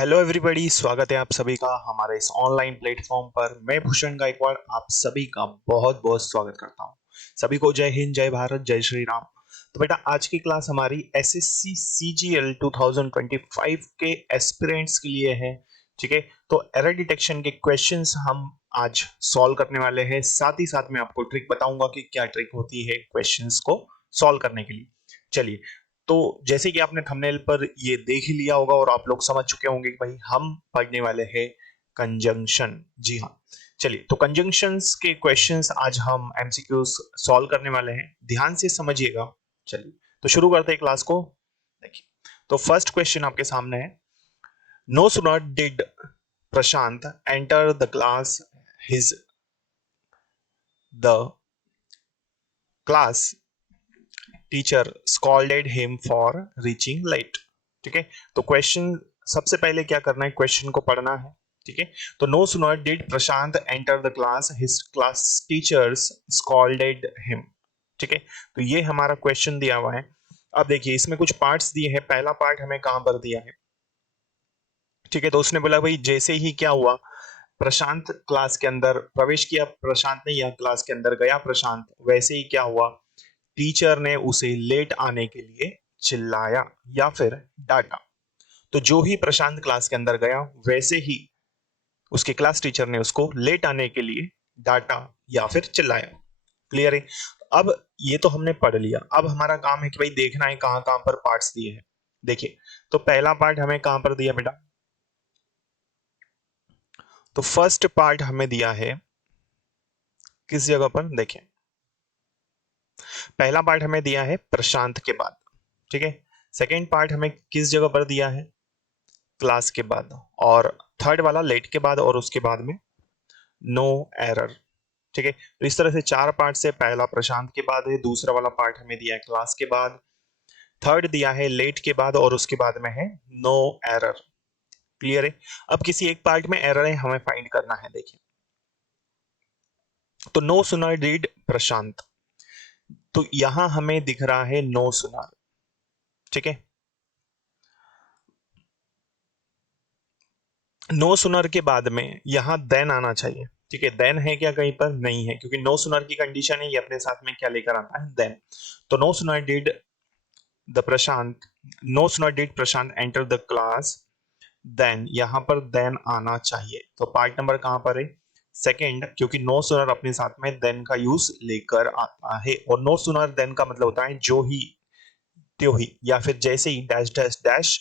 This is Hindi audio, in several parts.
हेलो एवरीबॉडी, स्वागत है आप सभी का हमारे इस ऑनलाइन प्लेटफॉर्म पर। मैं भूषण गायकवाड़ आप सभी का बहुत बहुत स्वागत करता हूं। सभी को जय हिंद, जय भारत, जय श्री राम। तो बेटा, आज की क्लास हमारी एसएससी सीजीएल 2025 के एस्पिरेंट्स के लिए है। ठीक है, तो एरर डिटेक्शन के क्वेश्चंस हम आज सॉल्व करने वाले हैं। साथ ही साथ मैं आपको ट्रिक बताऊंगा कि क्या ट्रिक होती है क्वेश्चंस को सॉल्व करने के लिए। चलिए, तो जैसे कि आपने थंबनेल पर ये देख ही लिया होगा और आप लोग समझ चुके होंगे कि भाई हम पढ़ने वाले हैं कंजंक्शन। जी हाँ, चलिए, तो कंजंक्शंस के क्वेश्चंस आज हम एमसीक्यूज सॉल्व करने वाले हैं। ध्यान से समझिएगा। चलिए, तो शुरू करते हैं क्लास को। देखिए, तो फर्स्ट क्वेश्चन आपके सामने है। No sooner did Prashant enter the class his the class teacher scolded him for reaching late. ठीक है, तो क्वेश्चन सबसे पहले क्या करना है, क्वेश्चन को पढ़ना है। ठीक है, तो no sooner did Prashant enter the class his class teachers scolded him. ठीक है, तो ये हमारा क्वेश्चन दिया हुआ है। अब देखिए, इसमें कुछ पार्ट्स दिए हैं। पहला पार्ट हमें कहां पर दिया है। ठीक है, तो उसने बोला भाई जैसे ही क्या हुआ, प्रशांत क्लास के अंदर प्रवेश किया, प्रशांत ने, या क्लास के अंदर गया प्रशांत, वैसे ही क्या हुआ, टीचर ने उसे लेट आने के लिए चिल्लाया या फिर डांटा। तो जो ही प्रशांत क्लास के अंदर गया, वैसे ही उसके क्लास टीचर ने उसको लेट आने के लिए डांटा या फिर चिल्लाया। क्लियर है। अब ये तो हमने पढ़ लिया। अब हमारा काम है कि भाई देखना है कहां कहां पर पार्ट्स दिए हैं। देखिए, तो पहला पार्ट हमें कहां पर दिया बेटा। तो फर्स्ट पार्ट हमें दिया है किस जगह पर, देखें, पहला पार्ट हमें दिया है प्रशांत के बाद। ठीक है, सेकेंड पार्ट हमें किस जगह पर दिया है, क्लास के बाद, और थर्ड वाला लेट के बाद, और उसके बाद में नो एरर। ठीक है, तो इस तरह से चार पार्ट से पहला प्रशांत के बाद है, दूसरा वाला पार्ट हमें दिया है क्लास के बाद, थर्ड दिया है लेट के बाद, और उसके बाद में है नो एरर। क्लियर है। अब किसी एक पार्ट में एरर है, हमें फाइंड करना है। देखिए, तो नो सुनर डिड प्रशांत, तो यहां हमें दिख रहा है नो सुनर। ठीक है, नो सुनर के बाद में यहां देन आना चाहिए। ठीक है, देन है क्या कहीं पर, नहीं है, क्योंकि नो सुनर की कंडीशन है, ये अपने साथ में क्या लेकर आता है, देन। तो no sooner did the Prashant, no sooner did Prashant enter the class, then यहां पर देन आना चाहिए। तो पार्ट नंबर कहां पर है, सेकेंड, क्योंकि नो सुनर अपने साथ में देन का यूज लेकर आता है। और नो सुनर देन का मतलब होता है जो ही, त्यों ही, या फिर जैसे ही, डैश डैश डैश,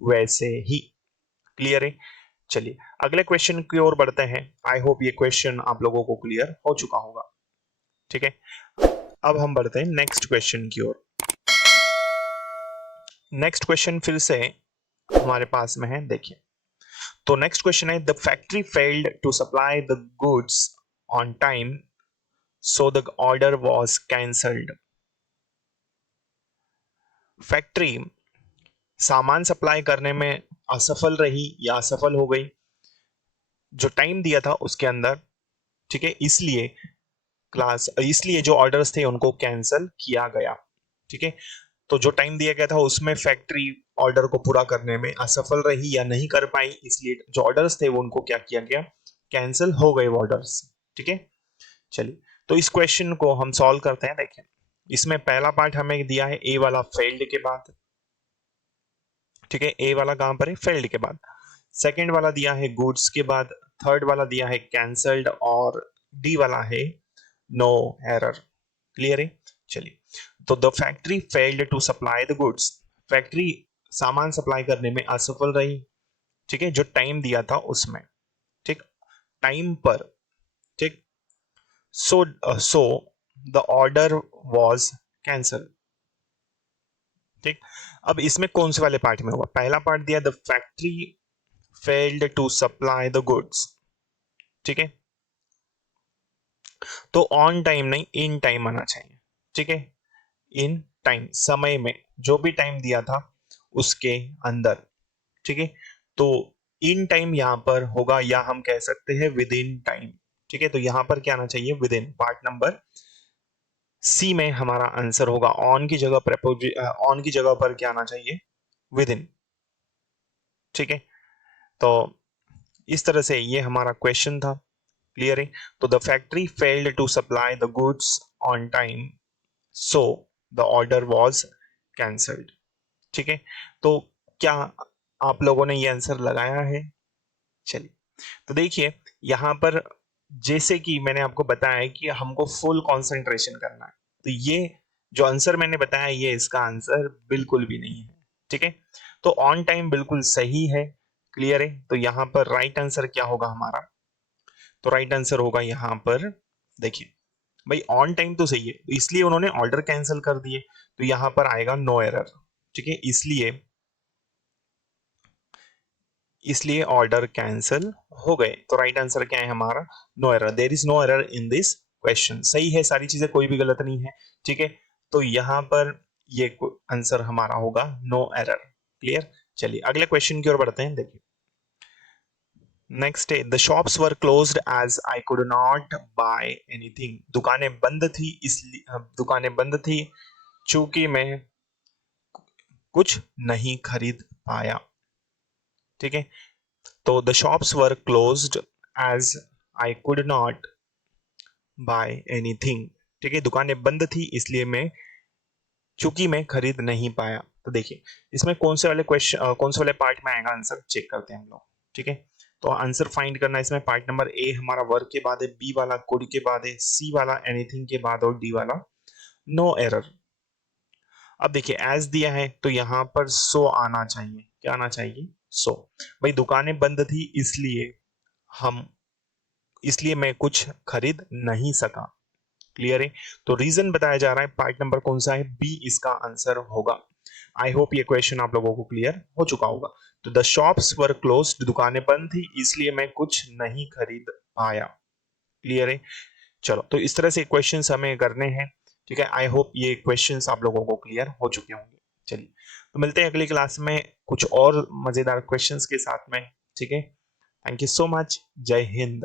वैसे ही। क्लियर है। चलिए, अगले क्वेश्चन की ओर बढ़ते हैं। आई होप ये क्वेश्चन आप लोगों को क्लियर हो चुका होगा। ठीक है, अब हम बढ़ते हैं नेक्स्ट क्वेश्चन की ओर। नेक्स्ट क्वेश्चन फिर से हमारे पास में है। देखिए, तो नेक्स्ट क्वेश्चन है, the factory failed to supply the goods on time, so the order was cancelled. Factory सामान सप्लाई करने में असफल रही या असफल हो गई जो टाइम दिया था उसके अंदर। ठीक है, इसलिए इसलिए जो ऑर्डर्स थे उनको कैंसिल किया गया। ठीक है, तो जो टाइम दिया गया था उसमें फैक्ट्री ऑर्डर को पूरा करने में असफल रही या नहीं कर पाई, इसलिए जो ऑर्डर्स थे वो उनको क्या किया गया, कैंसिल हो गए ऑर्डर्स। ठीक है, चलिए, तो इस क्वेश्चन को हम सॉल्व करते हैं। देखें, इसमें पहला पार्ट हमें दिया है ए वाला फेल्ड के बाद। ठीक है, ए वाला कहां पर है, फेल्ड के बाद। सेकंड वाला दिया है गुड्स के बाद, थर्ड वाला दिया है कैंसल्ड, और डी वाला है नो एरर। क्लियर है। चलिए, तो the factory failed to supply the goods, factory सामान सप्लाई करने में असफल रही। ठीक है, जो टाइम दिया था उसमें, ठीक, टाइम पर। ठीक, सो द ऑर्डर वाज कैंसल। ठीक, अब इसमें कौन से वाले पार्ट में हुआ, पहला पार्ट दिया the factory failed to supply the goods. ठीक है, तो ऑन टाइम नहीं, इन टाइम आना चाहिए। ठीक है, इन टाइम, समय में, जो भी टाइम दिया था उसके अंदर। ठीक है, तो इन टाइम यहां पर होगा, या हम कह सकते हैं विद इन टाइम। ठीक है, तो यहां पर क्या आना चाहिए, within. Part number C में हमारा आंसर होगा ऑन की जगह ऑन की जगह पर क्या आना चाहिए, विद इन। ठीक है, तो इस तरह से ये हमारा क्वेश्चन था। क्लियर है? तो the factory failed to supply the goods on time, so the order was cancelled. ठीक है, तो क्या आप लोगों ने ये आंसर लगाया है? चलिए, तो देखिए यहाँ पर जैसे कि मैंने आपको बताया है कि हमको फुल कंसंट्रेशन करना है, तो ये जो आंसर मैंने बताया ये इसका आंसर बिल्कुल भी नहीं है। ठीक है, तो ऑन टाइम बिल्कुल सही है। क्लियर है? तो यहाँ पर राइट आंसर क्या होगा हमारा? तो राइट आंसर होगा यहाँ पर, देखिए भाई ऑन टाइम तो सही है, इसलिए उन्होंने ऑर्डर कैंसिल कर दिए, तो यहाँ पर आएगा नो एरर। ठीक है, इसलिए ऑर्डर कैंसिल हो गए। तो राइट आंसर क्या है हमारा? No error, there is no error in this question. सही है, सारी चीजें कोई भी गलत नहीं है। ठीक है, तो यहां पर ये आंसर हमारा होगा नो एरर। क्लियर? चलिए अगले क्वेश्चन की ओर बढ़ते हैं। देखिए नेक्स्ट है, the shops were closed as I could not buy anything. दुकानें बंद थी, इसलिए दुकानें बंद थी चूंकि मैं कुछ नहीं खरीद पाया। ठीक है, तो the shops were closed as I could not buy anything. ठीक है, दुकानें बंद थी इसलिए मैं चूंकि मैं खरीद नहीं पाया। तो देखिए इसमें कौन से वाले क्वेश्चन कौन से वाले पार्ट में आएगा आंसर, चेक करते हैं हम लोग। ठीक है, तो आंसर फाइंड करना है इसमें। पार्ट नंबर ए हमारा वर्क के बाद है, बी वाला कुड के बाद है, सी वाला एनीथिंग के बाद और डी वाला नो एरर। अब देखिए एज दिया है तो यहाँ पर सो आना चाहिए। क्या आना चाहिए? सो। भाई दुकानें बंद थी हम इसलिए मैं कुछ खरीद नहीं सका। क्लियर है? तो रीजन बताया जा रहा है, पार्ट नंबर कौन सा है? बी इसका आंसर होगा। आई होप ये क्वेश्चन आप लोगों को क्लियर हो चुका होगा। तो द शॉप्स वर क्लोज्ड, दुकानें बंद थी इसलिए मैं कुछ नहीं खरीद पाया। क्लियर है? चलो, तो इस तरह से क्वेश्चंस हमें करने हैं। ठीक है, आई होप ये क्वेश्चंस आप लोगों को क्लियर हो चुके होंगे। चलिए, तो मिलते हैं अगली क्लास में कुछ और मजेदार क्वेश्चंस के साथ में। ठीक है, थैंक यू सो मच। जय हिंद।